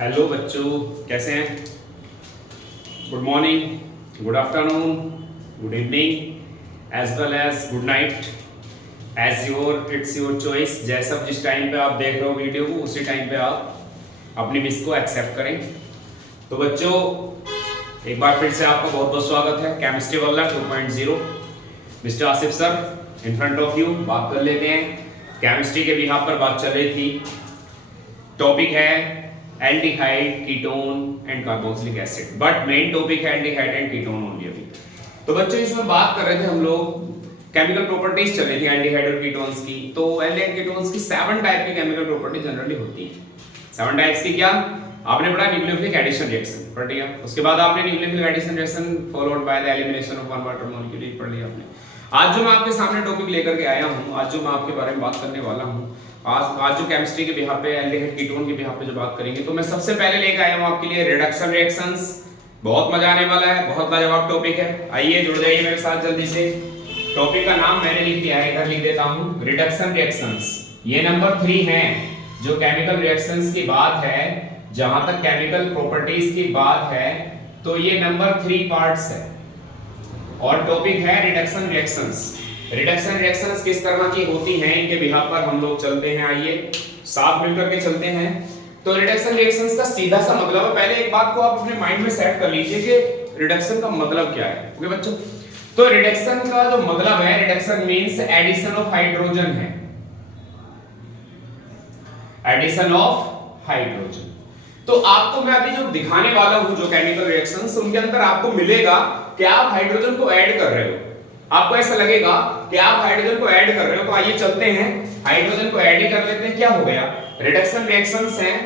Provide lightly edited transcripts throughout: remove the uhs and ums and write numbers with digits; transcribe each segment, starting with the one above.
Hello बच्चों, कैसे हैं? Good morning, good afternoon, good evening as well as good night, it's your choice. जैसा जिस टाइम पे आप देख रहे हो वीडियो को उसी टाइम पे आप अपनी मिस को एक्सेप्ट करें। तो बच्चों, एक बार फिर से आपका बहुत बहुत स्वागत है केमिस्ट्री वाला 2.0। Mister Asif sir in front of you. बात कर लेते हैं केमिस्ट्री के बिहाफ पर। बात चल रही थी, टॉपिक है aldehyde, ketone and carboxylic acid, but main topic है एल्डिहाइड एंड कीटोन ओनली अभी। तो बच्चों, इसमें बात कर रहे थे हम लोग, केमिकल प्रॉपर्टीज चल रही थी एल्डिहाइड और कीटोन्स की। तो एल्डिहाइड कीटोन्स की 7 टाइप की केमिकल प्रॉपर्टी जनरली होती है। 7 टाइप्स की क्या आपने पढ़ा? न्यूक्लियोफिलिक एडिशन रिएक्शन पढ़ लिया, उसके बाद आपने nucleophilic addition reaction followed by the elimination of one water molecule पढ़ लिया आपने। आज जो मैं आपके सामने टॉपिक लेकर के आया हूं, आज जो मैं आपके बारे में बात करने वाला हूं, आज जो केमिस्ट्री के बिहाफ पे, एल्डिहाइड कीटोन के बिहाफ पे जो बात करेंगे, तो मैं सबसे पहले लेकर आया हूं आपके लिए रिडक्शन रिएक्शंस। बहुत मजा आने वाला है, बहुत लाजवाब टॉपिक है। आइए जुड़ जाइए मेरे साथ जल्दी से। टॉपिक का नाम मैंने लिख दिया है, इधर लिख देता हूं, रिडक्शन रिएक्शंस। ये नंबर 3 है जो केमिकल रिएक्शंस की बात है, जहां तक केमिकल प्रॉपर्टीज की बात है, तो ये नंबर 3 पार्ट्स है और टॉपिक है रिडक्शन रिएक्शंस। रिडक्शन रिएक्शंस किस तरह की होती हैं, इनके बिहाफ पर हम लोग चलते हैं। आइए साथ मिलकर के चलते हैं। तो रिडक्शन रिएक्शंस का सीधा सा मतलब है, पहले एक बात को आप अपने माइंड में सेट कर लीजिए कि रिडक्शन का मतलब क्या है। ओके बच्चों, तो रिडक्शन का जो मतलब है, reduction means addition of hydrogen है, एडिशन ऑफ हाइड्रोजन। तो आपको मैं अभी जो दिखाने वाला हूं, जो केमिकल रिएक्शंस, उनके अंदर आपको मिलेगा कि आप हाइड्रोजन को ऐड कर रहे हो। आपको ऐसा लगेगा कि आप हाइड्रोजन को ऐड कर रहे हो। तो आइए चलते हैं, हाइड्रोजन को ऐड ही कर लेते हैं। क्या हो गया? रिडक्शन रिएक्शंस हैं,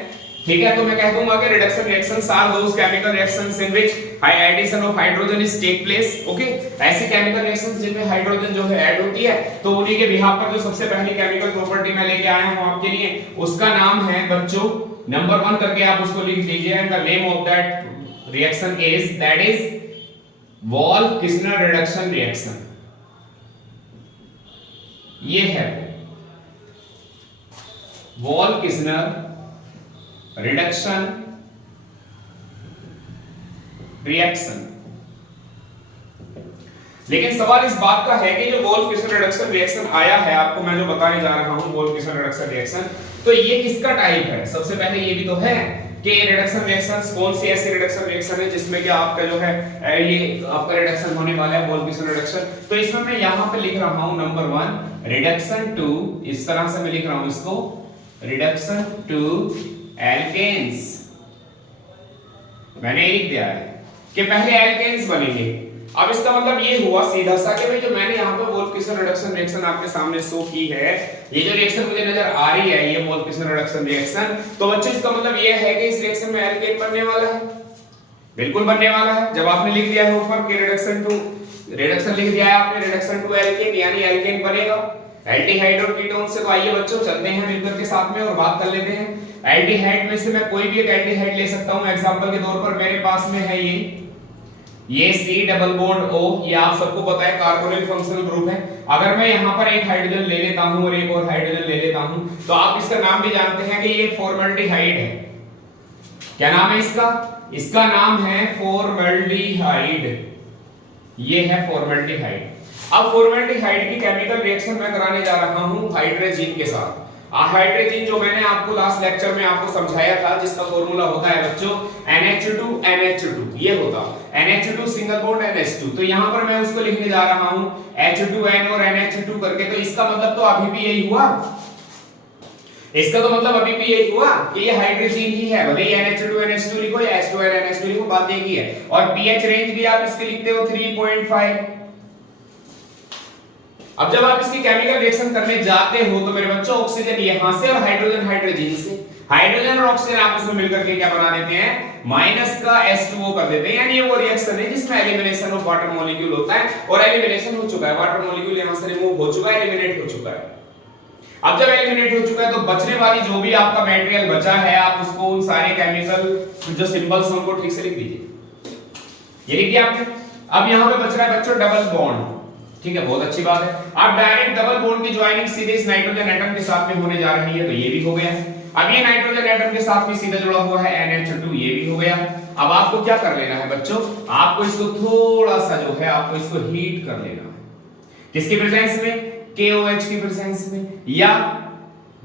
ठीक है। तो मैं कह दूंगा कि reduction reactions are those chemical reactions in which addition of hydrogen is take place. Okay, ऐसी केमिकल रिएक्शंस जिनमें हाइड्रोजन जो है ऐड होती है, तो उन्हीं के बिहाफ पर जो सबसे पहली केमिकल प्रॉपर्टी मैं लेके आया हूं आपके लिए, उसका नाम है बच्चों, नंबर 1 करके आप उसको लिख लीजिए। And the name of that reaction is, that is Wolff Kishner reduction reaction. ये है वॉल्फ-किस्लर रिडक्शन रिएक्शन। लेकिन सवाल इस बात का है कि जो वॉल्फ-किस्लर रिडक्शन रिएक्शन आया है, आपको मैं जो बताने जा रहा हूं वॉल्फ-किस्लर रिडक्शन रिएक्शन, तो ये किसका टाइप है? सबसे पहले ये भी तो है कि रिडक्शन रिएक्शंस कौन सी ऐसी रिडक्शन रिएक्शन है जिसमें कि आपका जो है ये आपका रिडक्शन होने वाला है, वॉल्फ-किस्लर रिडक्शन। तो इसमें मैं यहां पे लिख रहा हूं नंबर 1 रिडक्शन टू, इस तरह से मैं लिख रहा हूं इसको, रिडक्शन टू एल्केन्स। मैंने लिख दिया है कि पहले एल्केन्स बनेंगे। अब इसका मतलब ये हुआ सीधा सा कि भाई जो मैंने यहाँ पे वॉल्फ-किस्लर रिडक्शन रिएक्शन आपके सामने शो की है, ये जो रिएक्शन मुझे नजर आ रही है, ये वॉल्फ-किस्लर रिडक्शन रिएक्शन, तो बच्चों इसका मतलब ये है कि इस रिएक्शन में एल्केन बनने वाला है, बिल्कुल बनने वाला है। जब आपने लिख दिया है ऊपर कि रिडक्शन लिख दिया है आपने, रिडक्शन टू एल्केन, यानी एल्केन बनेगा एल्डिहाइड और कीटोन से। तो आइए बच्चों चलते हैं मिलकर के साथ में और बात कर लेते हैं। एल्डिहाइड में से मैं कोई भी एक एल्डिहाइड ले सकता हूं। एग्जांपल के तौर पर मेरे पास में है ये C डबल बॉन्ड O, ये आप सबको पता है कार्बोनिल फंक्शनल ग्रुप है। अगर मैं यहां पर एक हाइड्रोजन ले लेता हूं और एक और हाइड्रोजन ले लेता हूं, तो आप इसका नाम भी जानते हैं कि ये फॉर्मल्डिहाइड है। क्या नाम है इसका? इसका नाम है फॉर्मल्डिहाइड। ये है फॉर्मल्डिहाइड। अब फॉर्मल्डिहाइड की केमिकल रिएक्शन मैं कराने जा रहा हूं हाइड्रोजन के साथ। हाइड्रोजन जो मैंने आपको लास्ट लेक्चर में आपको समझाया था, जिसका फॉर्मूला होता है बच्चों NH2 NH2, ये होता NH2 सिंगल बॉन्ड NH2। तो यहां पर मैं उसको लिखने जा रहा हूं H2N और NH2 करके। तो इसका मतलब तो अभी भी यही हुआ, इसका तो मतलब अभी भी यही हुआ कि ये हाइड्रोजन ही है। भले ही NH2 NH2 लिखो या H2N NH2 लिखो, बात एक ही है। और pH रेंज भी आप इसके लिखते हो 3.5। अब जब आप इसकी केमिकल रिएक्शन करने जाते हो तो मेरे बच्चों, ऑक्सीजन यहां से और हाइड्रोजन हाइड्रोजन से, हाइड्रोजन और ऑक्सीजन आपस में मिलकर के क्या बना देते हैं? माइनस का H2O कर देते हैं। यानी ये वो रिएक्शन है जिसमें एलिमिनेशन ऑफ वाटर मॉलिक्यूल होता है, और एलिमिनेशन हो चुका है, वाटर मॉलिक्यूल यहां से रिमूव हो चुका है, एलिमिनेट हो चुका है। अब जब एलिमिनेट हो चुका है तो बचने वाली जो भी आपका मटेरियल बचा है, आप उसको उन सारे केमिकल जो सिंबल्स हैं उनको ठीक से लिख दीजिए। ये लिख दिया आपने। अब यहां पे बच रहा है बच्चों डबल बॉन्ड, ठीक है, बहुत अच्छी बात है। अब डायरेक्ट डबल बॉन्ड की ज्वाइनिंग सीधे इस नाइट्रोजन एटम के साथ में होने जा रही है, तो ये भी हो गया है। अब ये नाइट्रोजन एटम के साथ में सीधा जुड़ा हुआ है NH2, ये भी हो गया। अब आपको क्या कर लेना है बच्चों, आपको इसको थोड़ा सा जो है आपको इसको हीट कर लेना है। किसकी प्रेजेंस में? KOH की प्रेजेंस में या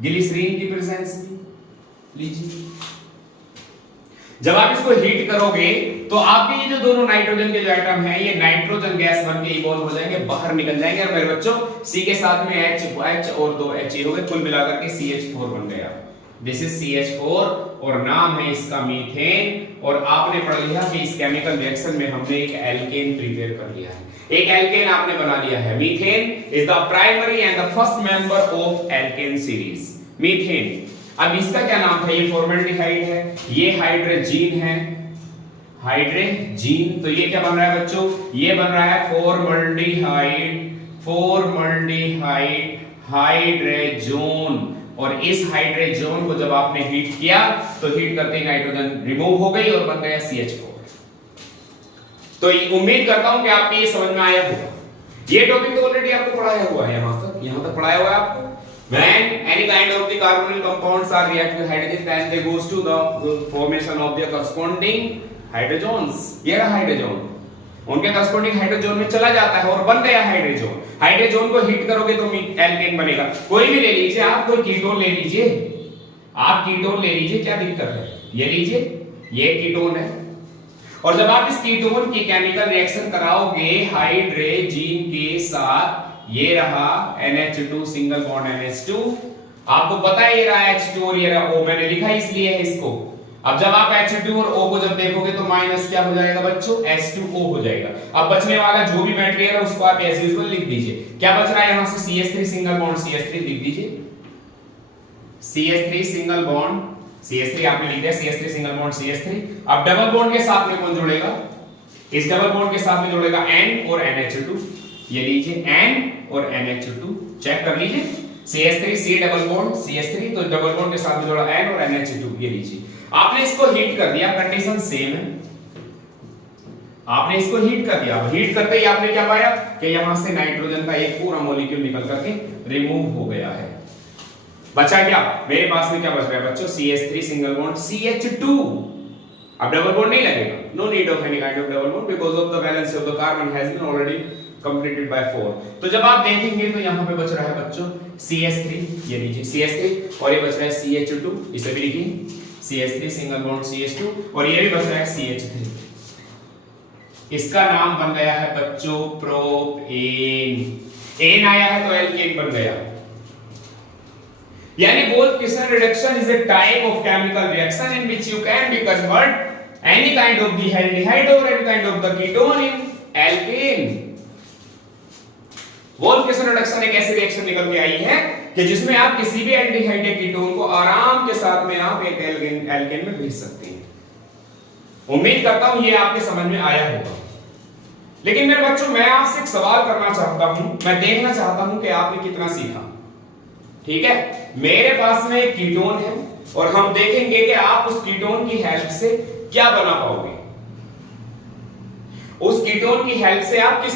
ग्लिसरीन की प्रेजेंस में। लीजिए, जब आप इसको हीट करोगे तो आपके ये जो दोनों नाइट्रोजन के जो एटम हैं ये नाइट्रोजन गैस बन के इवॉल्व हो जाएंगे, बाहर निकल जाएंगे। और मेरे बच्चों C के साथ में H और 2 H हो गए, कुल मिलाकर के CH4 बन गया। दिस इज CH4 और नाम है इसका मीथेन। और आपने पढ़ लिया कि इस केमिकल रिएक्शन में हमने एक एल्केन प्रिपेयर कर लिया है, एक एल्केन आपने बना लिया है। Methane is the primary and the first member of alkene series, methane. अब इसका क्या नाम था? ये फॉर्मल्डिहाइड है, ये हाइड्रोजीन है, हाइड्रोजीन। तो ये क्या बन रहा है बच्चों? ये बन रहा है फॉर्मल्डिहाइड, फॉर्मल्डिहाइड हाइड्रोजन। और इस हाइड्रोजन को जब आपने हीट किया तो हीट करते ही नाइट्रोजन रिमूव हो गई और बन गया CH4। तो उम्मीद करता हूं कि आपको ये समझ में आया होगा। ये टॉपिक तो ऑलरेडी आपको पढ़ाया हुआ है, यहां तक पढ़ाया हुआ है आपको। When any kind of the carbonyl compounds are react with hydrogen, then they goes to the formation of their corresponding hydrogens. ये रहा हाइड्रोजन, उनके corresponding हाइड्रोजन में चला जाता है और बन गया हाइड्रोजन। हाइड्रोजन को हीट करोगे तो एल्केन बनेगा। कोई भी ले लीजिए आप, कोई कीटोन ले लीजिए, आप कीटोन ले लीजिए, क्या दिक्कत है? ये लीजिए, ये कीटोन है। और जब आप इस कीटोन की केमिकल रिएक्शन कराओगे हाइड्रोजीन के साथ, ये रहा NH2 सिंगल बॉन्ड NH2, आपको पता है ये रहा H2 और ये रहा O, मैंने लिखा इसलिए है इसको। अब जब आप H2 और O को जब देखोगे तो माइनस क्या हो जाएगा बच्चों? H2O हो जाएगा। अब बचने वाला जो भी मटेरियल है उसको आप एज यूजुअल लिख दीजिए। क्या बच रहा है यहां से? CH3 सिंगल बॉन्ड CH3 लिख दीजिए, CH3 सिंगल बॉन्ड CH3 आपने लिख दिया, CH3 सिंगल बॉन्ड CH3। अब डबल बॉन्ड के साथ में कौन जुड़ेगा? इस डबल बॉन्ड के साथ में जुड़ेगा N और NH2। ये लीजिए N और NH2, चेक कर लीजिए, CH3 C double bond CH3, तो डबल बॉन्ड के साथ में जुड़ा N और NH2। ये लीजिए, आपने इसको हीट कर दिया, कंडीशन सेम है, आपने इसको हीट कर दिया। हीट करते ही आपने क्या पाया कि यहां से नाइट्रोजन का एक पूरा मॉलिक्यूल निकल करके रिमूव हो गया है। बचा क्या? मेरे पास में क्या बच रहा है बच्चों? CH3 single bond CH2। अब डबल बॉन्ड नहीं लगेगा, no need of any kind of double bond because of the valence of the carbon has been already completed by 4। तो जब आप देखेंगे तो यहां पे बच रहा है बच्चों CH3, ये लीजिए CH3, और ये बच रहा है CH2, इसे भी लिखिए CH3 सिंगल बॉन्ड CH2, और ये भी बच रहा है CH3। इसका नाम बन गया है बच्चों प्रोपेन। एन आया है तो एल्केन बन गया। यानी Wolff-Kissel reduction is a type of chemical reaction in which you can be convert any kind of the aldehyde or any kind of the ketone in alkane। Wolff-Kissel reduction एक ऐसी reaction निकल के आई है कि जिसमें आप किसी भी एल्डिहाइड या कीटोन को आराम के साथ में आप एक एल्केन में भेज सकते हैं। उम्मीद करता हूं ये आपके समझ में आया होगा। लेकिन मेरे बच्चों, मैं आपसे एक सवाल करना चाहता हूं, मैं देखना चाहता हूं कि आपने कितना सीखा। ठीक है, मेरे पास में एक कीटोन है और हम देखेंगे कि आप उस कीटोन की हेल्प से क्या बना पाओगे। उस कीटोन की हेल्प से आप किस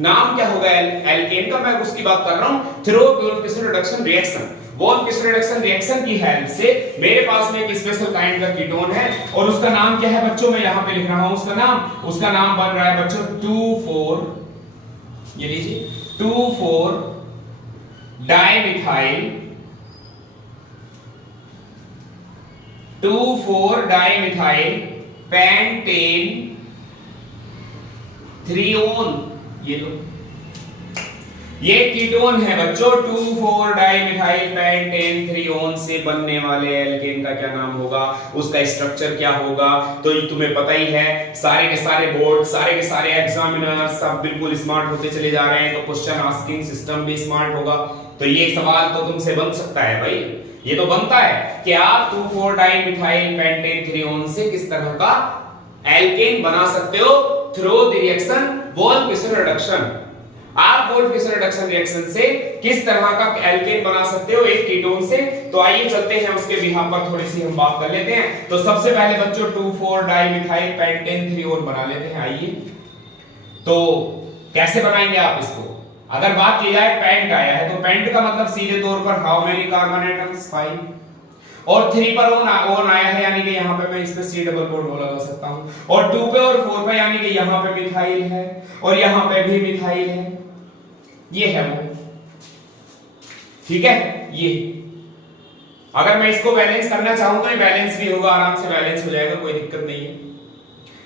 नाम क्या होगा एल्केन का, मैं उसकी बात कर रहा हूं। Through Wolff-Kissel reduction reaction, Wolff-Kissel reduction reaction की हेल्प से मेरे पास में एक स्पेशल काइंड का कीटोन है और उसका नाम क्या है बच्चों? मैं यहां पे लिख रहा हूं उसका नाम बन रहा है बच्चों 2,4, ये लीजिए 2,4 डाइमिथाइल 2,4 डाइमिथाइल पेंटेन थ्रियोन। ये लो, ये कीटोन है बच्चों 2,4 डाइमिथाइल पेंटेन थ्रियोन से बनने वाले एल्केन का क्या नाम होगा, उसका स्ट्रक्चर क्या होगा? तो ये तुम्हें पता ही है। सारे के सारे बोर्ड, सारे के सारे एग्जामिनर सब बिल्कुल स्मार्ट होते चले जा रहे हैं, तो क्वेश्चन आस्किंग सिस्टम भी स्मार्ट होगा। तो ये सवाल तो तुमसे बन सकता है भाई, ये तो बनता है कि आप 2,4 डाइमिथाइल पेंटेन थ्रियोन से किस तरह का एल्केन बना सकते हो through the reaction Wolff-Kissel reduction. आप Wolff-Kissel रिडक्शन रिएक्शन से किस तरह का एल्केन बना सकते हो एक कीटोन से। तो आइए चलते हैं उसके बिहाफ पर थोड़ी सी हम बात कर लेते हैं। तो सबसे पहले बच्चों 2,4 डाइमिथाइल पेंटेन थ्रियोन बना लेते हैं। आइए, तो कैसे बनाएंगे आप इसको? अगर बात की जाए पेंट आया है तो पेंट का मतलब सीधे तौर पर हाउ मेनी कार्बन एटम्स? 5। और 3 पर ओन आया है, यानी कि यहाँ पे मैं इस पे C डबल बॉन्ड लगा सकता हूँ। और 2 पे और 4 पे यानी कि यहाँ पे मिथाइल है और यहाँ पे भी मिथाइल है, ये है वो, ठीक है। ये अगर मैं इसको बैलेंस करना चाहूं तो ये बैलेंस भी होगा, आराम से बैलेंस हो जाएगा, कोई दिक्कत नहीं है।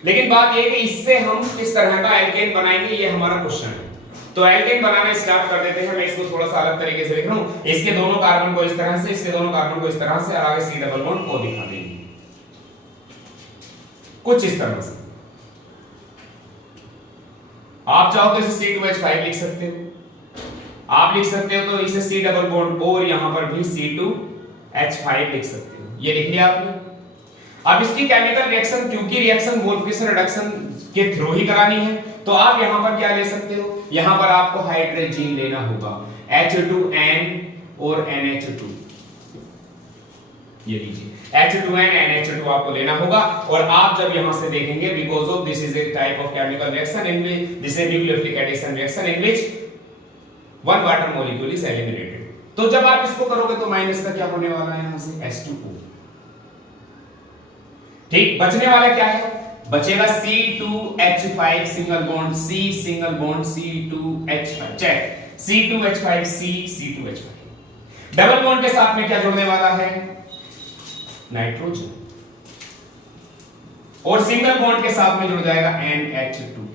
लेकिन बात ये कि इससे हम किस तरह का एल्केन बनाएंगे, ये हमारा क्वेश्चन है। तो एल्केन बनाना स्टार्ट कर देते हैं। मैं इसको थोड़ा सा अलग तरीके से लिख रहा हूं, इसके दोनों कार्बन को इस तरह से, इसके दोनों कार्बन को इस तरह से, और आगे C डबल बॉन्ड को दिखा देंगे कुछ इस तरह से। आप चाहो तो इसे C2H5 लिख सकते हो, आप लिख सकते हो तो इसे C डबल बॉन्ड और यहां पर भी C2H5 लिख सकते हो, ये लिख लिया आपने। अब इसकी केमिकल रिएक्शन, क्योंकि रिएक्शन वोल्फिसन रिडक्शन के थ्रू ही करानी है, तो आप यहां पर क्या ले सकते हो, यहां पर आपको हाइड्रोजन लेना होगा, H2N और NH2, ये लीजिए H2N NH2 आपको लेना होगा। और आप जब यहां से देखेंगे, because of this is a type of chemical reaction in which this is nucleophilic addition reaction in which one water molecule is eliminated. तो जब आप इसको करोगे तो माइनस का क्या होने वाला है, यहां से H2O, ठीक। बचने वाला क्या है, बचेगा C2H5 single bond C single bond C2H5, check C2H5 C2H5। Double bond के साथ में क्या जुड़ने वाला है, नाइट्रोजन, और सिंगल बॉन्ड के साथ में जुड़ जाएगा NH2,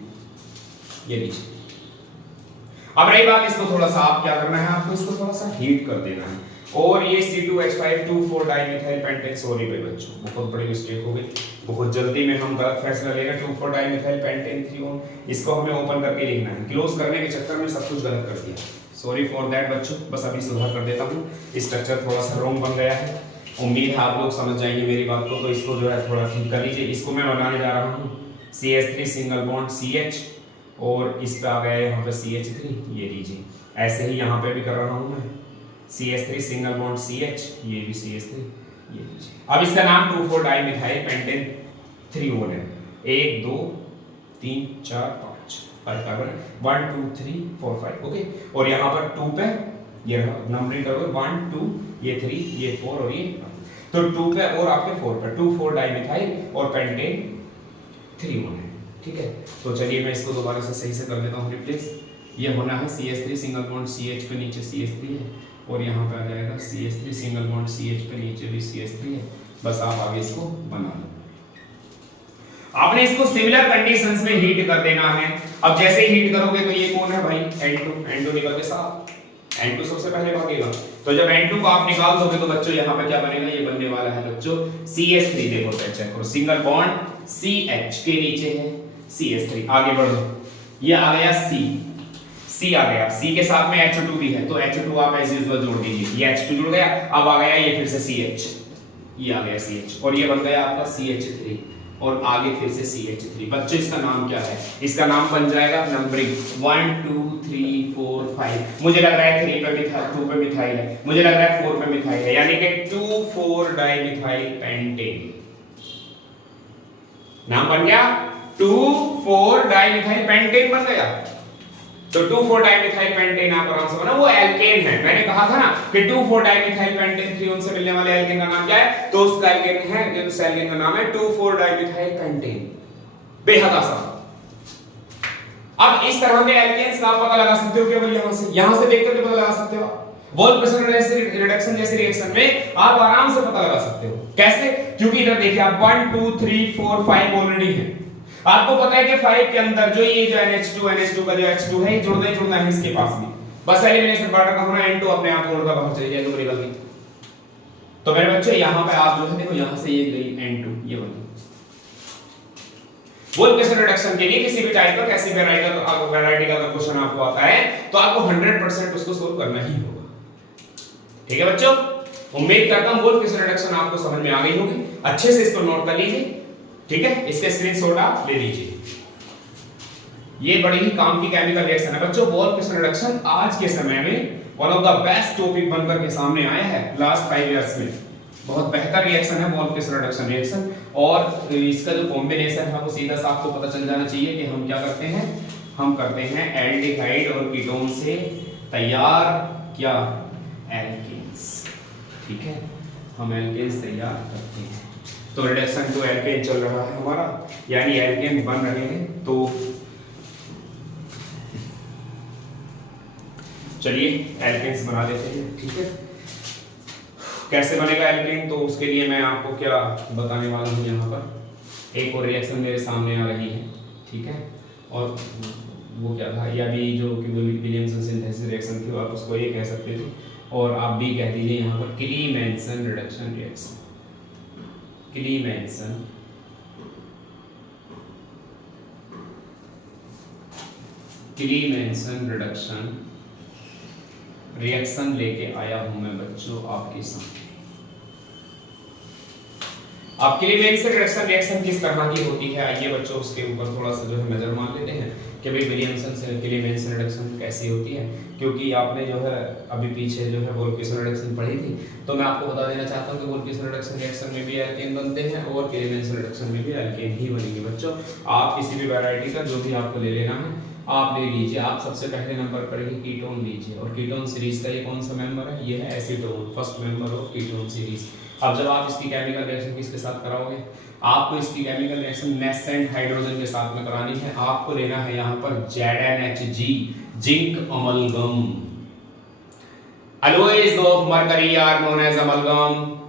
ये लीजिए। अब रही बात, इसको थोड़ा सा आप क्या करना है, आपको इसको थोड़ा सा हीट कर देना है। और ये C2H5 2,4 डाइमिथाइल पेंटेन, सॉरी भाई बच्चों, बहुत बड़ी मिस्टेक हो गई, बहुत जल्दी में हम गलत फैसला ले गए। 2,4 डाइमिथाइल पेंटेन 3 इसको हमें ओपन करके लिखना है, क्लोज करने के चक्कर में सब कुछ गलत कर दिया, सॉरी फॉर दैट बच्चों। बस अभी सुधार कर देता हूँ, स्ट्रक्चर थोड़ा सा रॉन्ग बन गया है, उम्मीद है आप लोग समझ जाएंगे मेरी बात को। तो इसको जो है थोड़ा ठीक कर लीजिए। इसको मैं बनाने जा रहा हूँ CH3 सिंगल बॉन्ड CH, और इस पे आ गया यहाँ पे CH3, ये लीजिए। ऐसे ही यहाँ पे भी कर रहा हूँ मैं, CH3 सिंगल बॉन्ड CH, ये भी CH3, ये लीजिए। अब इसका नाम 2,4 डाइमिथाइल पेंटेन 3 है। 1 2 3 4 5 कार्बन, 1 2 3 4 5, ओके। और यहाँ पर 2 पे ये नंबरिंग करोगे, 1 2 ये 3 ये 4 और ये, तो 2 पे और आपके 4 पे 2,4 डाइमिथाइल और पेंटेन 3 है, ठीक है। तो चलिए मैं इसको दोबारा से सही से कर देता हूँ रिप्लेस। ये होना है CH3 सिंगल बॉन्ड CH पे नीचे CH3 है, और यहाँ पे आ जाएगा CH3 सिंगल बॉन्ड CH पे नीचे भी CH3 है। बस आप आगे इसको बना लो। आपने इसको सिमिलर कंडीशंस में हीट कर देना है। अब जैसे ही हीट करोगे तो ये कौन है भाई, N2 निकल के साथ, N2 सबसे पहले भागेगा। तो जब N2 को आप निकाल दोगे तो बच्चों यहाँ पे क्या बनेगा, ये बनने वाला है बच्चों CH3, देखो चेक करो, सिंगल बॉन्ड CH के नीचे है CH3, आगे बढ़ो, ये आ गया C आ गया, C के साथ में H2 भी है, तो H2 आप एज यूजुअल जोड़ दीजिए, ये H2 जुड़ गया। अब आ गया ये फिर से CH, ये आ गया CH, और ये बन गया आपका CH3, और आगे फिर से CH3। बच्चों इसका नाम क्या है, इसका नाम बन जाएगा नंबरिंग 1 2 3 4 5। मुझे लग रहा है 3 पे मिथाइल, 2 पे मिथाइल है, मुझे लग रहा है 4 पे मिथाइल है, यानी कि 2,4 डाइमिथाइल पेंटेन। नाम बन गया 2,4 डाइमिथाइल पेंटेन बन गया। तो 2,4 डाइमिथाइल पेंटेन आप आराम से बना, वो एल्केन है। मैंने कहा था ना कि 2,4 डाइमिथाइल पेंटेन 3 से मिलने वाले एल्केन का नाम क्या है, तो उसका एल्केन है, उस एल्केन का नाम है 2,4 डाइमिथाइल पेंटेन। बेहद आसान। अब इस तरह के एल्केन्स का आप पता लगा सकते हो केवल यहां से देख करके पता लगा सकते हो। वोल्फिसन रिडक्शन जैसे रिएक्शन में आप आराम से पता लगा सकते हो। कैसे? क्योंकि इधर देखिए आप 1 2 3 4 5 ऑलरेडी है। आपको पता है कि 5 के अंदर जो ये जो NH2 का जो H2 है, जुड़ना ही जुड़ना है इसके पास भी। बस एलिमिनेशन पार्ट का होना, N2 अपने आप छोड़कर बाहर चली जाए तो निकल गई। तो मेरे बच्चों यहाँ पे आप जो है देखो, यहाँ से ये गई N2, ये बनी। वोल्फिसन रिडक्शन के लिए किसी भी टाइप का कैसी वैरायटी का क्वेश्चन आपको आता है तो आपको 100% उसको सोल्व करना ही होगा। ठीक है बच्चों, उम्मीद करता हूं वोल्फिसन रिडक्शन आपको समझ में आ गई होगी। अच्छे से इसको नोट कर लीजिए, ठीक है। इसके स्क्रीनशॉट आप ले लीजिए। ये बड़ी ही काम की केमिकल रिएक्शन है बच्चों। वोल्फिसन रिडक्शन आज के समय में one of the best topic बनकर के सामने आया है लास्ट 5 इयर्स में। बहुत बेहतर रिएक्शन है वोल्फिसन रिडक्शन रिएक्शन, और इसका जो कॉम्बिनेशन है वो सीधा सा आपको पता चल जाना चाहिए कि हम क्या करते हैं। हम करते हैं एल्डिहाइड और कीटोन से तैयार क्या, एल्केन्स। ठीक है, हम एल्केन्स तैयार करते हैं। तो रिडक्शन टू एल्केन चल रहा है हमारा, यानी एल्केन बन रहे हैं। तो चलिए एल्केन्स बना लेते हैं, ठीक है। कैसे बनेगा एल्केन, तो उसके लिए मैं आपको क्या बताने वाला हूँ यहाँ पर। एक और रिएक्शन मेरे सामने आ रही है, ठीक है। और वो क्या था, या भी जो कि विलियमसन सिंथेसिस रिएक्शन थी, आप उसको ये कह सकते थे। और आप भी कह दीजिए यहाँ पर क्लीमेंसन रिडक्शन रिएक्शन, क्लीमेंसन रिडक्शन रिएक्शन लेके आया हूं मैं बच्चों आपके सामने। अब क्लीमेंसन रिडक्शन रिएक्शन किस तरह की होती है, आइए बच्चों उसके ऊपर थोड़ा सा जो है नजर मार लेते हैं कि भाई विलियमसन से क्लीमेंसन रिडक्शन कैसी होती है। क्योंकि आपने जो है अभी पीछे जो है वोल्केसन रिडक्शन पढ़ी थी, तो मैं आपको बता देना चाहता हूं कि वोल्केसन रिडक्शन रिएक्शन में भी एल्केन बनते हैं और क्लीमेंसन रिडक्शन में भी एल्केन ही बनेंगे बच्चों। आप किसी भी वैरायटी का जो भी आपको ले लेना है आप ले लीजिए। आप सबसे पहले नंबर पर ही कीटोन लीजिए, और कीटोन सीरीज का ये कौन सा मेंबर है, ये है acetone, first member of ketone series. अब जब आप इसकी केमिकल रिएक्शन किसके साथ कराओगे, आपको इसकी केमिकल रिएक्शन नेसेंट हाइड्रोजन के साथ में करानी है। आपको लेना है यहाँ पर ZnHg, zinc amalgam. alloys of mercury are known as amalgam.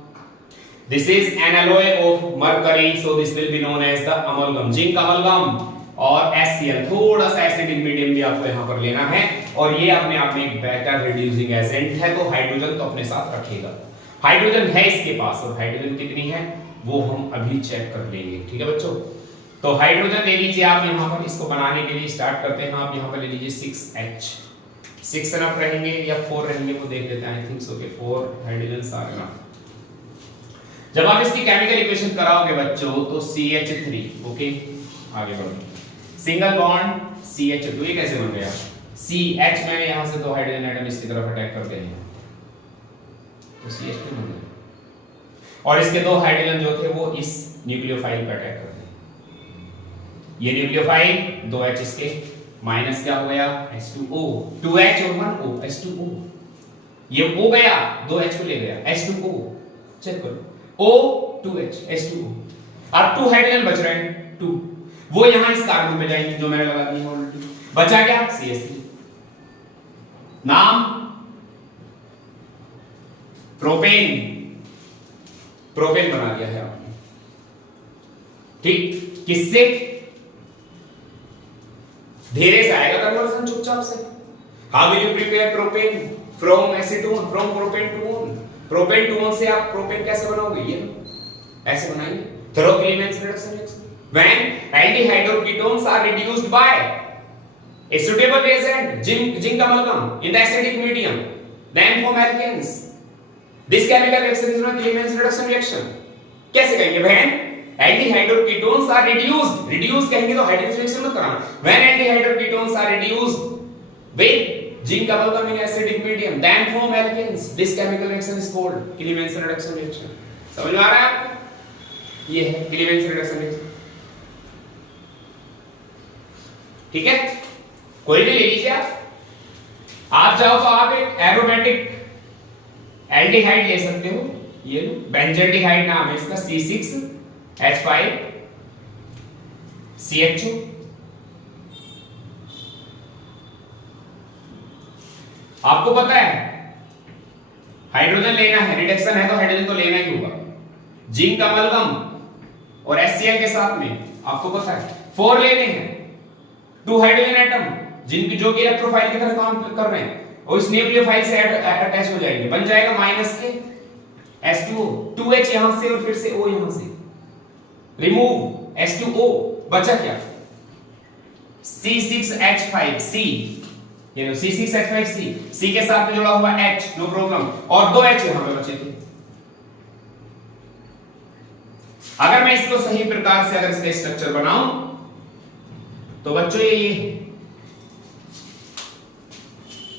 This is an alloy of mercury, so this will be known as the amalgam, zinc amalgam. और HCl, थोड़ा सा एसिडिक मीडियम भी आपको यहाँ पर लेना है, और ये अपने आप में एक बेटर रिड्यूसिंग एजेंट है, तो हाइड्रोजन तो अपने साथ रखेगा। हाइड्रोजन है इसके पास, और हाइड्रोजन कितनी है वो हम अभी चेक कर लेंगे, ठीक है बच्चों। तो हाइड्रोजन ले लीजिए आप यहाँ पर, इसको बनाने के लिए स्टार्ट करते हैं। आप यहाँ पर ले लीजिए 6H, 6 एनफ रहेंगे या 4 रहेंगे वो देख लेते हैं। आई थिंक सो कि 4 हाइड्रोजन आर एनफ। जब आप इसकी केमिकल इक्वेशन कराओगे बच्चों तो CH3, ओके आगे बढ़ो, सिंगल बॉन्ड CH2, ये कैसे बन गया, CH मैंने यहां से 2 हाइड्रोजन एटम इसकी तरफ अटैक कर दिए हैं तो CH2 बन गया, और इसके 2 हाइड्रोजन जो थे वो इस न्यूक्लियोफाइल पर अटैक कर दिए। ये न्यूक्लियोफाइल 2H इसके माइनस क्या हो गया H2O, 2H और 1O H2O, ये O गया 2H को ले गया H2O, चेक करो O 2H H2O, अब 2 हाइड्रोजन बच रहे हैं 2, वो यहां इस कार्बन में जाएंगे जो मैंने लगा दी है ऑलरेडी। बचा क्या CH3, नाम प्रोपेन, प्रोपेन बना दिया है आपने, ठीक। किससे, धीरे से आएगा कन्वर्जन चुपचाप से। How will you prepare propane from acetone, from propane two own, propane two own से आप प्रोपेन कैसे बनाओगे, ये ऐसे बनाएंगे through क्लीमेंसन reduction reaction. When aldehyde or ketones are reduced by a suitable reagent, zinc amalgam, in the acidic medium, then form alkanes. This chemical reaction is known as Clemens reduction reaction. कैसे कहेंगे, when aldehyde or ketones are reduced, reduce कहेंगे तो hydrogen reaction मत कराना, when aldehyde or ketones are reduced with zinc amalgam in acidic medium, then form alkanes. This chemical reaction is called Clemens reduction reaction. समझ में आ रहा है आपको, ये है Clemens reduction reaction, ठीक है। कोई भी ले लीजिए आप चाहो तो आप एक एरोमेटिक एल्डिहाइड ले सकते हो, ये लो बेंजल्डिहाइड नाम है इसका, C6H5 CHO। आपको पता है हाइड्रोजन लेना है, रिडक्शन है तो हाइड्रोजन तो लेना ही होगा, जिंक अमलगम और HCl के साथ में आपको पता है 4 लेने हैं, 2 हाइड्रोजन एटम जिनकी जो कि इलेक्ट्रोफाइल की तरह काम कर रहे हैं और इस न्यूक्लियोफाइल से अटैच हो जाएंगे, बन जाएगा माइनस के H2O, 2H यहां से और फिर से O यहां से, रिमूव H2O, बचा क्या C6H5C, ये लो C6H5C, C के साथ में जुड़ा हुआ H, नो प्रॉब्लम, और 2H यहां पे बचे थे। अगर मैं इसको सही प्रकार से अगर इसका स्ट्रक्चर बनाऊं तो बच्चों ये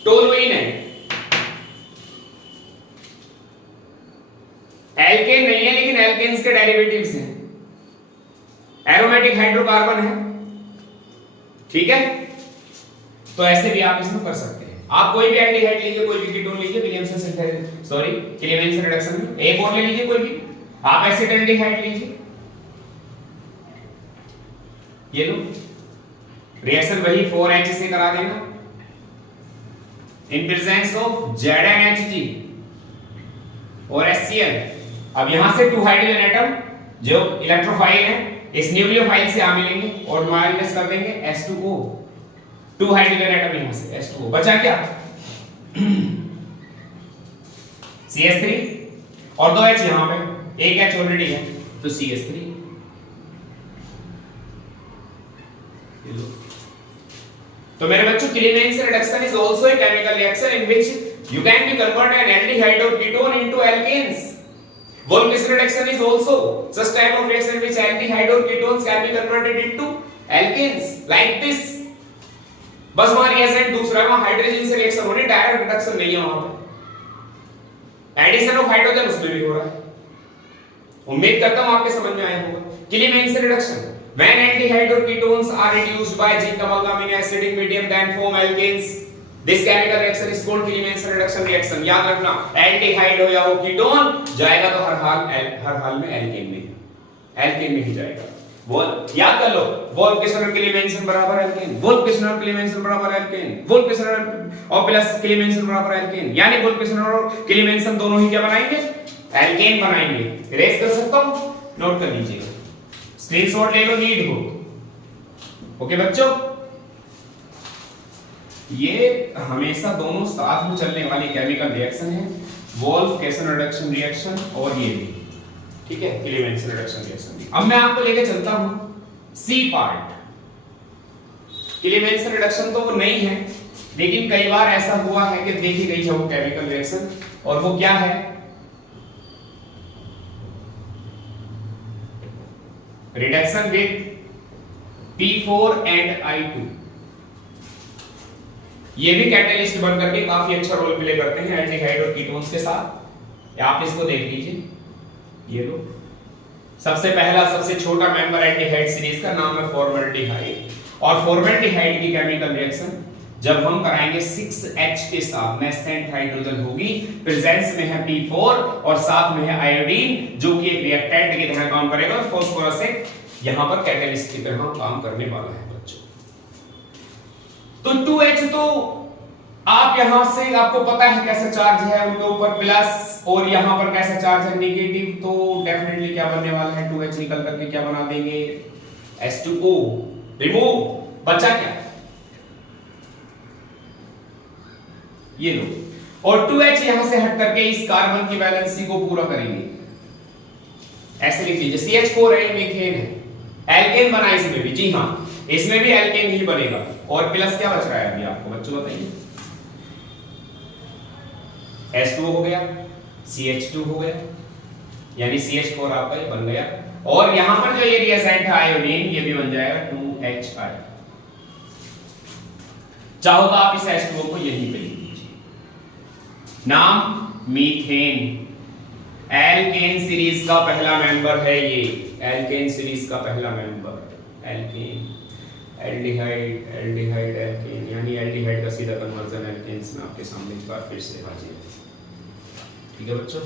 टोलुइन है, एल्केन नहीं है लेकिन एल्केन्स के डेरिवेटिव्स हैं, एरोमेटिक हाइड्रोकार्बन है, ठीक है। तो ऐसे भी आप इसमें कर सकते हैं, आप कोई भी एल्डिहाइड लीजिए, कोई भी कीटोन लीजिए, विलियमसन सिंथेसिस सॉरी क्लीवेंस रिडक्शन में एक और ले लीजिए कोई भी, आप एसिटाल्डिहाइड लीजिए, ये लो रिएक्शन वही 4H से करा देना इन प्रेजेंस ऑफ ZnHG और HCl। अब यहां से 2 हाइड्रोजन एटम जो इलेक्ट्रोफाइल है इस न्यूक्लियोफाइल से आ मिलेंगे और माइनस कर देंगे H2O, 2 हाइड्रोजन एटम यहां से H2O बचा क्या CH3 और 2 H यहां पे, एक H ऑलरेडी है तो CH3। तो मेरे बच्चों Clemmensen reduction is also a chemical reaction in which you can be convert an aldehyde or ketone into alkanes. Volk's reduction is also such type of reaction in which aldehyde or ketones can be converted into alkanes like this. बस वहां reaction दूसरा वहां hydrogen से reaction होने, direct reduction नहीं है वहां पे, एडिशन ऑफ हाइड्रोजन उसमें भी हो रहा है। उम्मीद करता हूं आपके समझ में आया होगा। क्लीवेंस reduction when aldehyde or ketones are reduced by zinc amalgam in acidic medium then form alkanes, this chemical reaction is called Clemens reduction reaction। याद रखना aldehyde हो या हो कीटोन जाएगा तो हर हाल में एल्केन में ही जाएगा। बोल याद कर लो, वोल्केशनल क्लीवेंस बराबर एल्केन, वोल्केशनल क्लीवेंस बराबर एल्केन, वोल्केशनल और प्लस क्लीवेंस बराबर एल्केन, यानी वोल्केशनल और क्लीवेंस दोनों ही क्या बनाएंगे, एल्केन बनाएंगे। इरेज कर सकता हूं, नोट कर लीजिएगा, स्क्रीनशॉट ले लो नीड हो। ओके बच्चों, ये हमेशा दोनों साथ में चलने वाली केमिकल रिएक्शन है, वोल्केशन रिडक्शन रिएक्शन और ये भी, ठीक है, क्लीवेंस रिडक्शन रिएक्शन। अब मैं आपको लेके चलता हूं सी पार्ट। क्लीवेंस रिडक्शन तो वो नहीं है, लेकिन कई बार ऐसा हुआ है कि देखी गई है वो केमिकल रिएक्शन, और वो क्या है, reduction with P4 and I2। ये भी कैटलिस्ट बन करके काफी अच्छा रोल प्ले करते हैं एल्डिहाइड और कीटोन्स के साथ। आप इसको देख लीजिए, ये लो सबसे पहला सबसे छोटा मेंबर एल्डिहाइड सीरीज का नाम है फॉर्मल्डिहाइड, और फॉर्मल्डिहाइड की केमिकल रिएक्शन जब हम कराएंगे 6H के साथ नेसेंट हाइड्रोजन होगी, प्रेजेंस में है P4 और साथ में है आयोडीन जो कि एक रिएक्टेंट की तरह काम करेगा और फास्फोरस एक यहां पर कैटलिस्ट की तरह काम करने वाला है बच्चों। तो 2H तो आप यहां से आपको पता है कैसा चार्ज है उनके ऊपर प्लस, और यहां पर कैसा चार्ज है नेगेटिव, तो डेफिनेटली क्या बनने वाला है, 2H निकल करके क्या बना देंगे, H2O रिमूव, बचा क्या, ये लो, और 2H यहां से हट करके इस कार्बन की वैलेंसी को पूरा करेंगे, ऐसे लिख लीजिए CH4 है, मीथेन है, एल्केन बना इसमें भी, जी हां इसमें भी एल्केन ही बनेगा, और प्लस क्या बच रहा है अभी आपको बच्चों बताइए, H2O हो गया, CH2 हो गया, यानी CH4 आपका ये बन गया, और यहां पर जो ये रिएजेंट है आयोडीन ये भी बन जाएगा 2HI। चाहो तो आप इस H2O को यहीं पे लिख लीजिए, नाम मीथेन, एल्केन सीरीज का पहला मेंबर है ये, एल्केन सीरीज का पहला member, alkene, aldehyde, aldehyde, alkene, यानी एल्डिहाइड का सीधा कन्वर्जन एल्केन्स में आपके सामने एक बार फिर से हाजिर है। ठीक है बच्चों,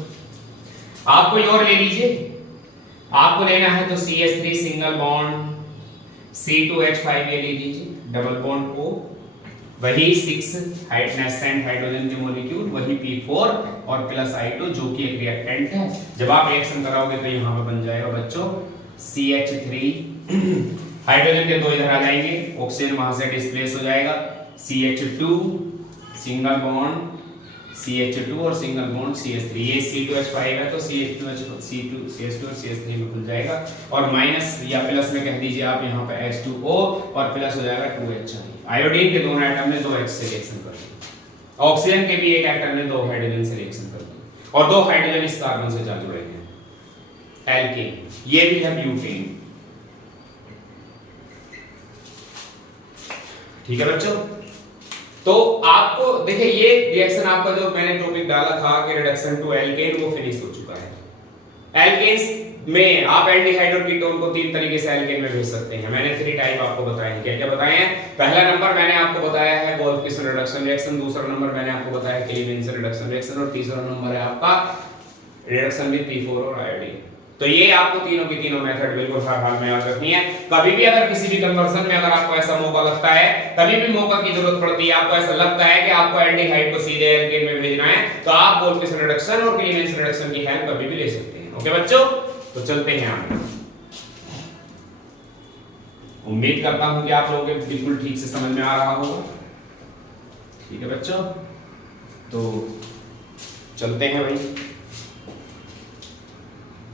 आप कोई और ले लीजिए, आपको लेना है तो CH3 सिंगल बॉन्ड C2H5 ले लीजिए, डबल बॉन्ड O, वही 6 नेसेंट हाइड्रोजन के मॉलिक्यूल, वही P4 और प्लस I2 जो कि एक रिएक्टेंट है। जब आप रिएक्शन कराओगे तो यहां पे बन जाएगा बच्चों CH3 हाइड्रोजन के 2 इधर आ जाएंगे, ऑक्सीजन वहां से डिस्प्लेस हो जाएगा, CH2 सिंगल बॉन्ड CH2 और सिंगल बॉन्ड CH3, ये C2H5 है तो CH2 और CH3 में खुल जाएगा, और माइनस या प्लस में कह दीजिए आप यहाँ पे H2O और प्लस हो जाएगा 2H। आयोडीन के दोनों एटम ने 2H से रिएक्शन कर दी, ऑक्सीजन के भी एक एटम ने 2 हाइड्रोजन से रिएक्शन कर दी, और 2 हाइड्रोजन इस कार्बन से जा जुड़े हैं, एल्केन, ये भी है ब्यूटेन। ठीक है बच्चों, तो आपको देखिए ये रिएक्शन आपका जो मैंने टॉपिक डाला था कि रिडक्शन टू एल्केन वो फिनिश हो चुका है। एल्केन्स में आप एल्डिहाइड और कीटोन को 3 तरीके से एल्केन में भेज सकते हैं। मैंने 3 टाइप आपको बताए हैं। क्या क्या बताए हैं? पहला नंबर मैंने आपको बताया है वोल्फ-किसन रिडक्शन रिएक्शन, दूसरा नंबर मैंने आपको बताया है क्लीवेंसन रिडक्शन रिएक्शन, और तीसरा नंबर है आपका रिडक्शन विद P4 और आयोडीन। तो ये आपको तीनों की तीनों मेथड बिल्कुल हर हाल में याद रखनी है। कभी भी अगर किसी भी कन्वर्जन में अगर आपको ऐसा मौका लगता है, कभी भी मौका की जरूरत पड़ती है, आपको ऐसा लगता है कि आपको एल्डिहाइड को सीधे एल्केन में भेजना है, तो आप वोल्फ-किसन रिडक्शन और क्लीवेंसन रिडक्शन की हेल्प कभी भी ले सकते हैं। ओके बच्चों, तो चलते हैं आगे। उम्मीद करता हूं कि आप लोगों को बिल्कुल ठीक से समझ में आ रहा होगा। ठीक है बच्चों, तो चलते हैं भाई।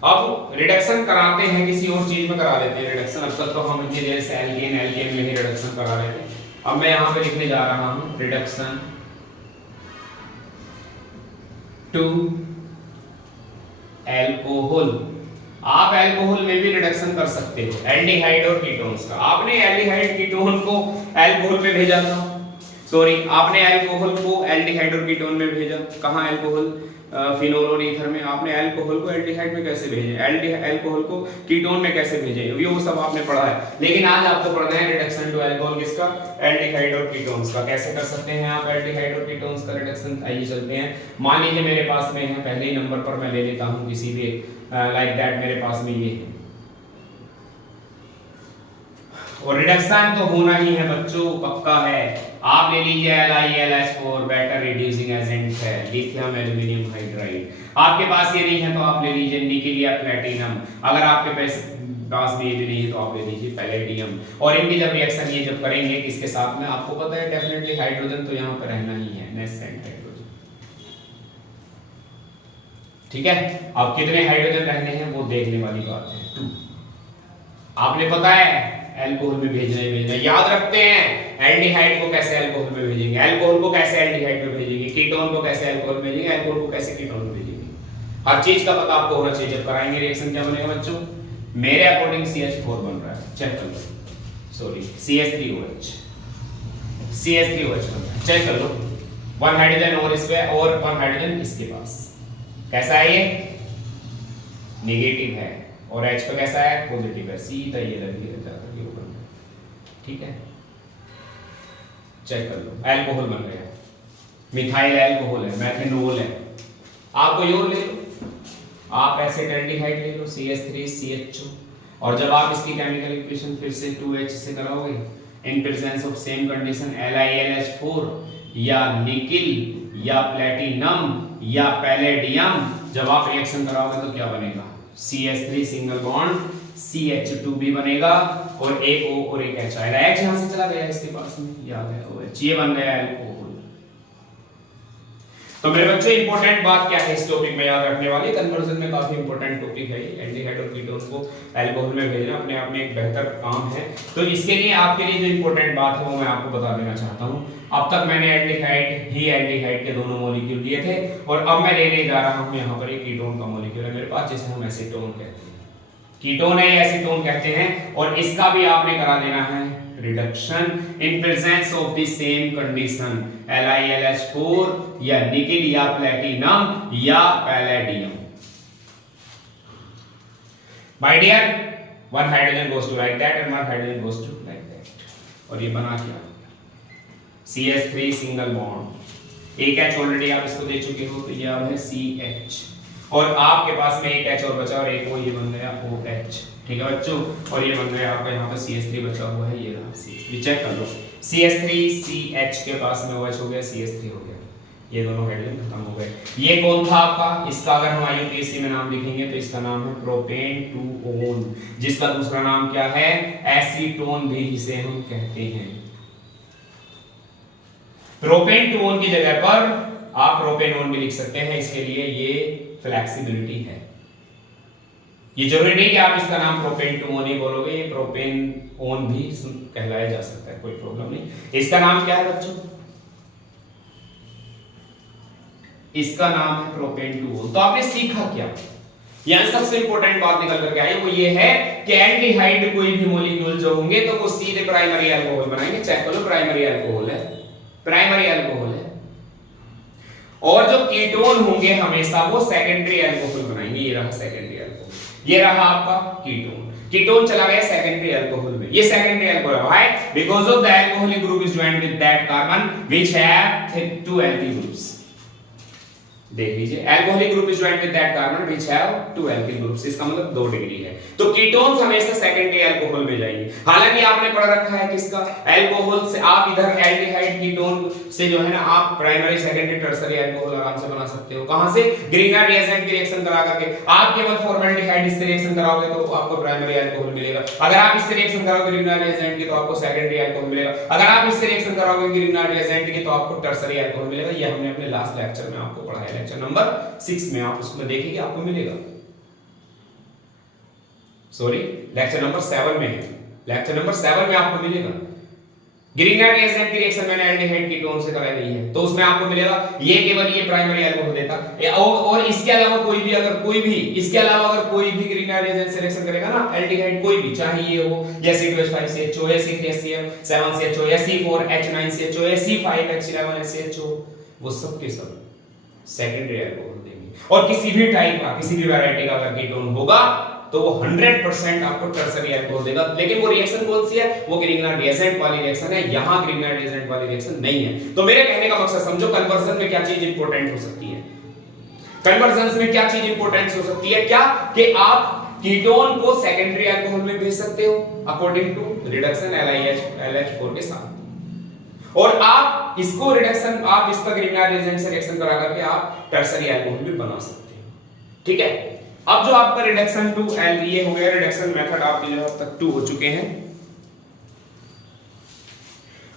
अब रिडक्शन कराते हैं किसी और चीज में करा देते हैं रिडक्शन। अब तक तो हम इनके जैसे एल्केन में ही रिडक्शन करा रहे थे। अब मैं यहां पे लिखने जा रहा हूं रिडक्शन टू अल्कोहल। आप अल्कोहल में भी रिडक्शन कर सकते हो एल्डिहाइड और कीटोन्स का। आपने एल्डिहाइड कीटोन को अल्कोहल में भेजा था, सॉरी आपने अल्कोहल को एल्डिहाइड और कीटोन में भेजा। कहां अल्कोहल? फिनोल और ईथर में। आपने अल्कोहल को एल्डिहाइड में कैसे भेजे, अल्कोहल को कीटोन में कैसे भेजे, ये वो सब आपने पढ़ा है। लेकिन आज आपको पढ़ना है रिडक्शन टू अल्कोहल किसका? एल्डिहाइड और कीटोन्स का। कैसे कर सकते हैं आप एल्डिहाइड और कीटोन्स का रिडक्शन? आइए चलते हैं। मान लीजिए मेरे पास में है, पहले ही नंबर पर मैं ले लेता हूं किसी भी लाइक दैट, मेरे पास में ये है, और रिडक्शन तो होना ही है बच्चों, पक्का है। आप ले लीजिए LiAlH4 बेटर रिड्यूसिंग एजेंट है, लिथियम एल्यूमिनियम हाइड्राइड। आपके पास ये नहीं है तो आप ले लीजिए निकेल या प्लेटिनम। अगर आपके पास में ये भी नहीं है तो आप ले लीजिए पैलेडियम। और इनकी जब रिएक्शन ये जब करेंगे किसके साथ में, आपको पता है डेफिनेटली हाइड्रोजन तो यहाँ पर रहना ही है, नेसेंट हाइड्रोजन। ठीक है, अब कितने हाइड्रोजन रहने हैं वो देखने वाली बात है। आपने पता है अल्कोहल में भेजना ही भेजना। याद रखते हैं एल्डिहाइड को कैसे अल्कोहल में भेजेंगे, अल्कोहल को कैसे एल्डिहाइड में भेजेंगे, कीटोन को कैसे अल्कोहल में भेजेंगे, अल्कोहल को कैसे कीटोन में भेजेंगे। हर चीज का पता आपको होना चाहिए। जब कराएंगे रिएक्शन क्या बनेगा बच्चों? मेरे अकॉर्डिंग CH4 बन रहा है, चेक कर लो, सॉरी CH3OH बन रहा है, चेक कर लो। 1 हाइड्रोजन और इस पे और 1 हाइड्रोजन इसके पास। कैसा है ये? नेगेटिव है। और H पे कैसा है? पॉजिटिव है। सीधा ये लग जाता है, ये बन रहा है। ठीक है, चेक कर लो, अल्कोहल बन गया, मिथाइल अल्कोहल है, मेथनॉल है। आप कोई और ले लो, आप एसिटाल्डिहाइड ले लो CH3CH2, और जब आप इसकी केमिकल इक्वेशन फिर से 2H से कराओगे इन presence of same condition LiAlH4 या निकेल या प्लेटिनम या पैलेडियम, जब आप रिएक्शन कराओगे तो क्या बनेगा? CH3 सिंगल बॉन्ड CH2 भी बनेगा और एक O और एक H आएगा। H यहां से चला गया इसके पास में, याद है OH, ये बन गया अल्कोहल। तो मेरे बच्चों इंपॉर्टेंट बात क्या है इस टॉपिक में याद रखने वाली? कन्वर्जन में काफी इंपॉर्टेंट टॉपिक है एल्डिहाइड और कीटोन को अल्कोहल में भेजना, अपने आप में एक बेहतर काम है। तो इसके लिए आपके लिए जो इंपॉर्टेंट बात है वो मैं आपको बता देना चाहता हूं। अब तक मैंने एल्डिहाइड के दोनों मॉलिक्यूल लिए थे, और अब मैं लेने जा रहा हूं यहां पर एक कीटोन का मॉलिक्यूल है मेरे पास, जिसे हम एसीटोन कहते हैं। कीटोन है या एसीटोन कहते हैं, और इसका भी आपने करा देना है reduction in presence of the same condition LiAlH4 या निकेल या प्लेटिनम या palladium. My dear, 1 hydrogen goes to like that and 1 hydrogen goes to like that, और ये बना क्या? CH3 सिंगल बॉन्ड, एक H ऑलरेडी आप इसको दे चुके हो, तो ये अब है CH, और आपके पास में एक H और बचा और एक O, ये बन गया OH। ठीक है बच्चों, और ये बन गया आपका यहाँ पर CH3 बचा हुआ है, ये रहा CH3, चेक कर लो। CH3CH के पास में OH हो गया, CH3 हो गया, ये दोनों हाइड्रोजन खत्म हो गए। ये कौन था आपका? इसका अगर हम IUPAC में नाम लिखेंगे तो इसका नाम है प्रोपेन टू ओन, जिसका दूसरा नाम क्या है? एसीटोन भी इसे हम कहते हैं। प्रोपेन टू ओन की जगह पर आप प्रोपेनोन भी लिख सकते हैं, इसके लिए ये फ्लेक्सिबिलिटी है। ये जरूरी नहीं कि आप इसका नाम प्रोपेन टू ओन ही बोलोगे, ये प्रोपेन ओन भी कहलाया जा सकता है, कोई प्रॉब्लम नहीं। इसका नाम क्या है बच्चों? इसका नाम है प्रोपेन टू ओन। तो आपने सीखा क्या? यहां सबसे इंपॉर्टेंट बात निकल करके आई वो ये है कि एल्डिहाइड कोई भी मॉलिक्यूल जो होंगे तो वो सीधे प्राइमरी अल्कोहल बनाएंगे। चेक करो, प्राइमरी अल्कोहल है, प्राइमरी अल्कोहल है। और जो कीटोन होंगे हमेशा वो सेकेंडरी अल्कोहल बनाएंगे, ये रहा सेकेंडरी अल्कोहल। ये रहा आपका कीटोन। कीटोन चला गया सेकेंडरी अल्कोहल में। ये secondary alcohol why? Because of the alcoholic group is joined with that carbon which have two alkyl groups. देख लीजिए, alcoholic group is joined with that carbon which have two alkyl groups, इसका मतलब 2 degree है। तो ketones हमेशा secondary alcohol में जाएंगे। हालांकि आपने पढ़ रखा है किसका, अल्कोहल से आप इधर एल्डिहाइड कीटोन से जो है ना आप प्राइमरी सेकेंडरी टर्सरी अल्कोहल आराम से बना सकते हो। कहां से? ग्रीनर रिएजेंट की रिएक्शन करा करके। आप केवल फॉर्मेल्डिहाइड इससे रिएक्शन कराओगे तो आपको प्राइमरी अल्कोहल मिलेगा। अगर आप इससे रिएक्शन कराओगे ग्रीनर रिएजेंट की तो आपको सेकेंडरी अल्कोहल मिलेगा। अगर आप इससे रिएक्शन कराओगे ग्रीनर रिएजेंट की तो आपको टर्सरी अल्कोहल मिलेगा। ये हमने अपने लास्ट लेक्चर में आपको पढ़ाया, लेक्चर नंबर 6 में आप उसमें देखिए आपको मिलेगा। सॉरी, लेक्चर नंबर 7 में है। लेक्चर नंबर 7 में आपको मिलेगा। ग्रीनर रिएजेंट की रिएक्शन मैंने एल्डिहाइड कीटोन से कराई गई है तो उसमें आपको मिलेगा ये केवल ये प्राइमरी अल्कोहल देता। और इसके अलावा कोई भी अगर कोई भी ग्रीनर रिएजेंट से रिएक्शन करेगा ना एल्डिहाइड कोई भी, चाहे ये हो या C2H5CHO या C3HCl7CHO या C4H9CHO या C5H11HCHO, वो सब के सब सेकेंडरी अल्कोहल देंगे। और किसी भी टाइप का, किसी भी वैरायटी का अगर कीटोन होगा तो वो 100% आपको टर्सरी अल्कोहल देगा। लेकिन वो रिएक्शन कौन सी है? वो ग्रीनर रिएजेंट वाली रिएक्शन है। यहां ग्रीनर रिएजेंट वाली रिएक्शन नहीं है। तो मेरे कहने का मकसद समझो, कन्वर्जन में क्या चीज इंपॉर्टेंट हो सकती है? कन्वर्जन में क्या चीज इंपॉर्टेंट हो सकती है? क्या कि आप कीटोन को सेकेंडरी अल्कोहल में भेज सकते हो according to reduction LiH LH4 के साथ, और आप इसको रिडक्शन आप इसका ग्रीनर रिएजेंट से रिएक्शन करा करके आप टर्सरी अल्कोहल भी बना सकते हो। ठीक है, अब जो आपका रिडक्शन टू एल ये हो गया, रिडक्शन मेथड आपके जो अब तक 2 हो चुके हैं।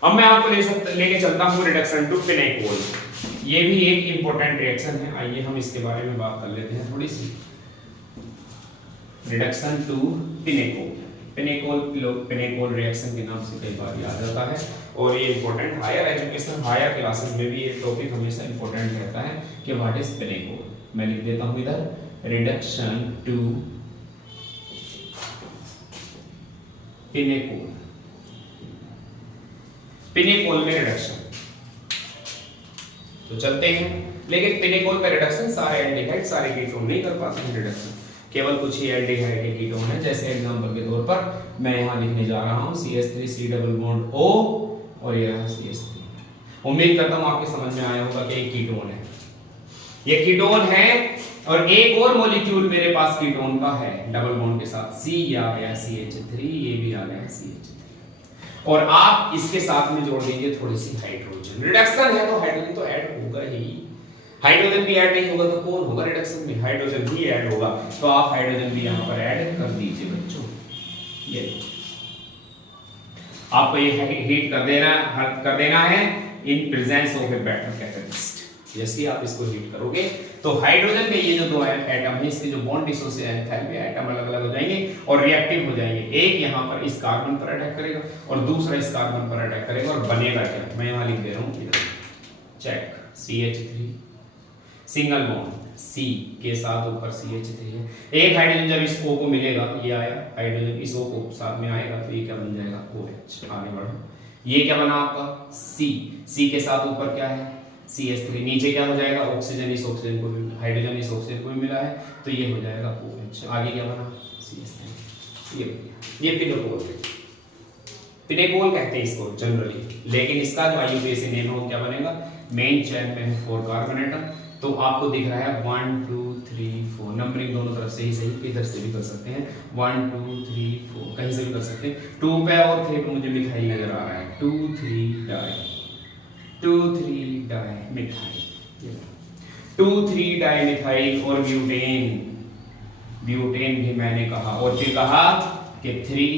अब मैं आपको लेके चलता हूं रिडक्शन टू पिनेकोल। ये भी एक इंपॉर्टेंट रिएक्शन है, आइए हम इसके बारे में बात कर लेते हैं थोड़ी सी। Reduction to pinacol. Pinacol reaction के नाम से कई बार याद आता है और ये important higher education, higher classes में भी ये टॉपिक हमेशा इंपॉर्टेंट रहता है कि व्हाट इज पिनेकोल। मैं लिख देता हूं इधर, रिडक्शन टू पिनेकोल। पिनेकोल में रिडक्शन तो चलते हैं, लेकिन पिनेकोल में रिडक्शन सारे एल्डिहाइड सारे कीटोन नहीं कर पाते हैं रिडक्शन, केवल कुछ ही एल्डिहाइड के कीटोन है। जैसे एग्जांपल के तौर पर मैं यहां लिखने जा रहा हूं CH3 C double bond O और ये रहा CH3। उम्मीद करता हूं आपके समझ में आया होगा कि ये कीटोन है, ये कीटोन है। और एक और मॉलिक्यूल मेरे पास कीटोन का है डबल बॉन्ड के साथ, C आ गया CH3, ये भी आ गया CH3, और आप इसके साथ में जोड़ दीजिए थोड़ी सी हाइड्रोजन। रिडक्शन है तो हाइड्रोजन तो ऐड होगा ही, हाइड्रोजन भी ऐड नहीं होगा तो कौन होगा रिडक्शन में? हाइड्रोजन ही ऐड होगा। तो आप हाइड्रोजन भी यहां पर ऐड कर दीजिए बच्चों। ये आपको ये हीट कर देना है इन presence of a better catalyst. जैसे आप इसको हीट करोगे तो हाइड्रोजन के ये जो 2 एटम है इसके जो बॉन्ड डिसोसिएशन है एटम अलग अलग हो जाएंगे और रिएक्टिव हो जाएंगे। एक यहां पर इस कार्बन पर अटैक करेगा और दूसरा इस कार्बन पर अटैक करेगा और बनेगा क्या? मैं यहां लिख दे रहा हूं इधर, check CH3 single bond C के साथ ऊपर CH3 है। एक हाइड्रोजन जब इस O को मिलेगा, ये आया हाइड्रोजन इस O को साथ में आएगा तो ये क्या बन जाएगा? OH। आगे बढ़ो, ये क्या बना आपका C के साथ ऊपर क्या है? CH3। नीचे क्या हो जाएगा? ऑक्सीजन इस ऑक्सीजन को भी, हाइड्रोजन इस ऑक्सीजन को भी मिला है तो ये हो जाएगा OH। आगे क्या बना? CH3। ये पिनेकोल। पिनेकोल कहते हैं इसको जनरली, लेकिन इसका जो IUPAC नेम है वो क्या बनेगा? मेन चेन में है 4 कार्बन एटम। तो आपको दिख रहा है 1 2 3 4, नंबरिंग दोनों तरफ से ही सही, इधर से भी कर सकते हैं 1 2 3 4, कहीं से भी कर सकते हैं। 2 पे और 3 पे मुझे मिथाइल नजर आ रहा है, 2 3 di 2 3 di methyl, 2 3 di methyl और ब्यूटेन। ब्यूटेन भी मैंने कहा और फिर कहा कि 3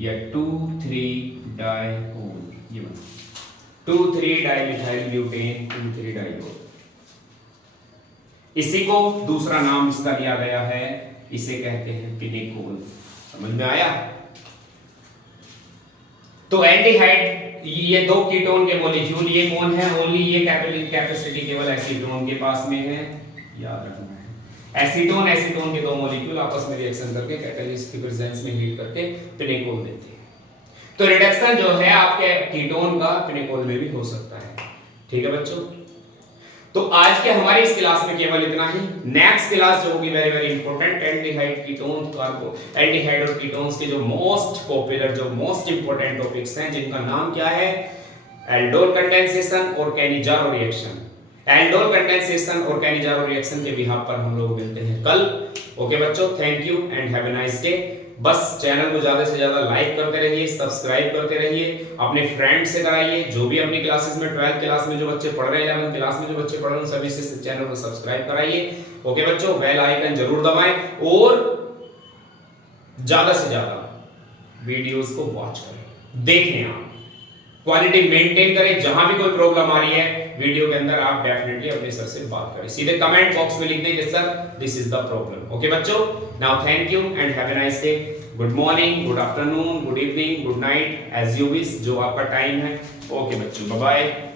या 2 3 डाई होल, ये बना 2 3 di methyl butane 2 3 diol. इसी को दूसरा नाम इसका दिया गया है, इसे कहते हैं पिनेकोल। समझ में आया? तो एल्डिहाइड ये 2 कीटोन के मॉलिक्यूल, ये कौन है? ओनली ये कैपेसिटी केवल एसीटोन के पास में है, याद रखना है। एसीटोन के 2 मॉलिक्यूल आपस में रिएक्शन करके कैटालिस्ट की प्रेजेंस में हीट करके पिनेकोल देते हैं। तो रिडक्शन जो है आपके कीटोन का पिनेकोल में भी हो सकता है। ठीक है बच्चों? तो आज के हमारी इस क्लास में केवल इतना ही। नेक्स्ट क्लास जो होगी very very important, aldehyde ketone carbo aldehyde और कीटोन्स के जो मोस्ट पॉपुलर जो मोस्ट इंपॉर्टेंट टॉपिक्स हैं, जिनका नाम क्या है, एल्डोल कंडेंसेशन और कैनिजारो रिएक्शन। एल्डोल कंडेंसेशन और कैनिजारो रिएक्शन के बिहाफ पर हम लोग मिलते हैं कल। ओके बच्चों, thank you and have a nice day. बस चैनल को ज्यादा से ज्यादा लाइक करते रहिए, सब्सक्राइब करते रहिए, अपने फ्रेंड से कराइए, जो भी अपनी क्लासेस में 12th क्लास में जो बच्चे पढ़ रहे हैं, 11th क्लास में जो बच्चे पढ़ रहे हैं, सभी से चैनल को सब्सक्राइब कराइए। ओके बच्चों, बेल आइकन जरूर दबाएं और ज्यादा से ज्यादा वीडियोस को वॉच करें, देखें, आप क्वालिटी मेंटेन करें। जहां भी कोई प्रॉब्लम आ रही है वीडियो के अंदर, आप डेफिनेटली अपने सर से बात करें, सीधे कमेंट बॉक्स में लिख दें कि sir this is the problem. Okay बच्चों, now thank you and have a nice day. Good morning, good afternoon, good evening, good night, as you wish, जो आपका टाइम है। ओके बच्चों, बाय बाय।